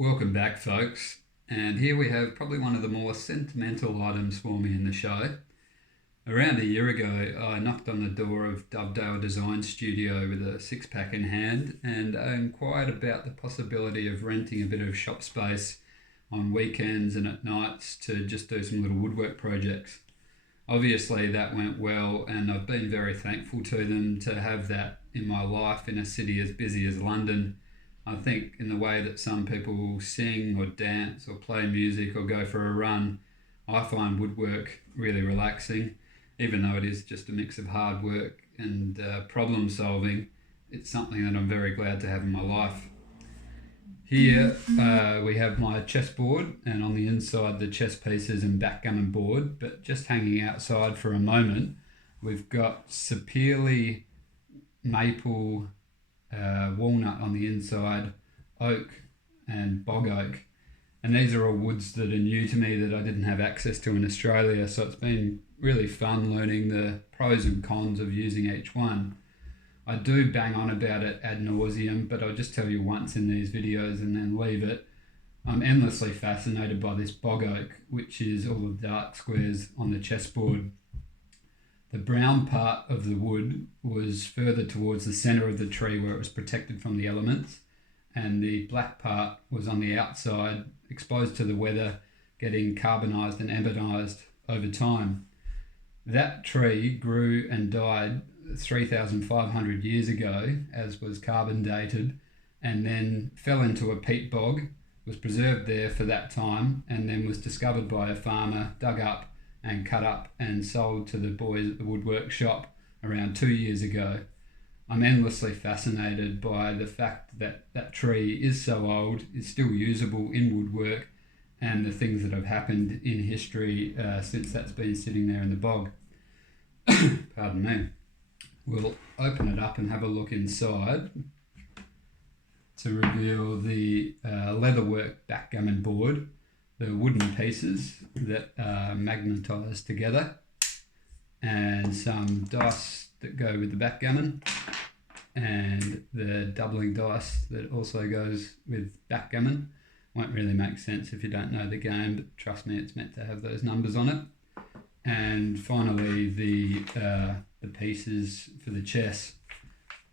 Welcome back, folks. And here we have probably one of the more sentimental items for me in the show. Around a year ago, I knocked on the door of Dovedale Design Studio with a six-pack in hand, and I inquired about the possibility of renting a bit of shop space on weekends and at nights to just do some little woodwork projects. Obviously, that went well, and I've been very thankful to them to have that in my life in a city as busy as London. I think in the way that some people sing or dance or play music or go for a run, I find woodwork really relaxing. Even though it is just a mix of hard work and problem solving, it's something that I'm very glad to have in my life. Here we have my chessboard, and on the inside the chess pieces and backgammon board, but just hanging outside for a moment, we've got sapele, maple, walnut on the inside, oak and bog oak. And these are all woods that are new to me that I didn't have access to in Australia, so it's been really fun learning the pros and cons of using each one. I do bang on about it ad nauseum, but I'll just tell you once in these videos and then leave it. I'm endlessly fascinated by this bog oak, which is all the dark squares on the chessboard. The brown part of the wood was further towards the centre of the tree where it was protected from the elements, and the black part was on the outside, exposed to the weather, getting carbonised and ebonised over time. That tree grew and died 3,500 years ago, as was carbon dated, and then fell into a peat bog, was preserved there for that time, and then was discovered by a farmer, dug up and cut up and sold to the boys at the woodwork shop around 2 years ago. I'm endlessly fascinated by the fact that that tree is so old, is still usable in woodwork, and the things that have happened in history since that's been sitting there in the bog. Pardon me. We'll open it up and have a look inside to reveal the leatherwork backgammon board, the wooden pieces that are magnetised together, and some dice that go with the backgammon, and the doubling dice that also goes with backgammon. Won't really make sense if you don't know the game, but trust me, it's meant to have those numbers on it. And finally, the pieces for the chess.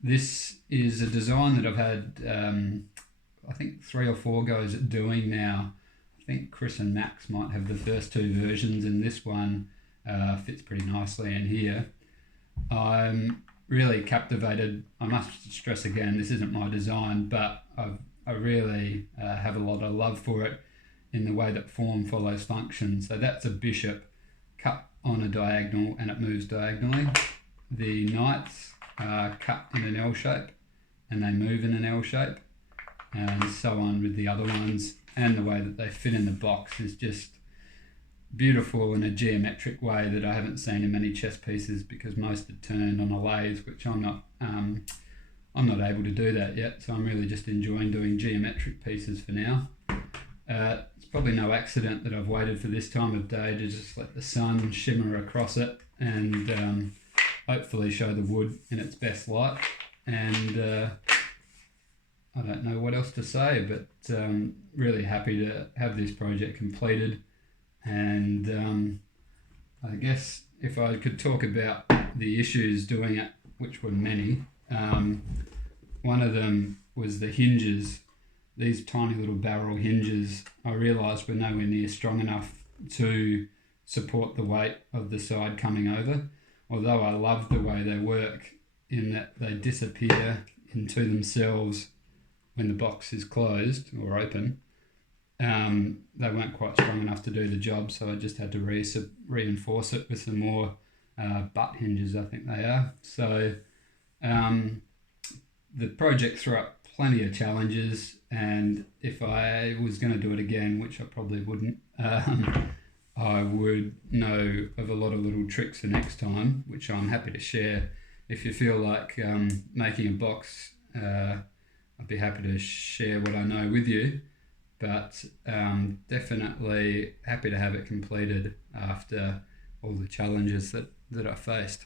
This is a design that I've had, I think 3 or 4 goes at doing now. I think Chris and Max might have the first 2 versions, and this one fits pretty nicely in here. I'm really captivated. I must stress again, this isn't my design, but I really have a lot of love for it in the way that form follows function. So that's a bishop cut on a diagonal, and it moves diagonally. The knights are cut in an L shape and they move in an L shape, and so on with the other ones. And the way that they fit in the box is just beautiful in a geometric way that I haven't seen in many chess pieces, because most are turned on a lathe, which I'm not able to do that yet. So I'm really just enjoying doing geometric pieces for now. It's probably no accident that I've waited for this time of day to just let the sun shimmer across it and hopefully show the wood in its best light. And I don't know what else to say, but really happy to have this project completed. And I guess if I could talk about the issues doing it, which were many, one of them was the hinges. These tiny little barrel hinges, I realised, were nowhere near strong enough to support the weight of the side coming over, although I love the way they work in that they disappear into themselves when the box is closed or open. They weren't quite strong enough to do the job, so I just had to reinforce it with some more butt hinges, I think they are. So the project threw up plenty of challenges, and if I was going to do it again, which I probably wouldn't, I would know of a lot of little tricks for next time, which I'm happy to share. If you feel like making a box, I'd be happy to share what I know with you, but definitely happy to have it completed after all the challenges that I faced.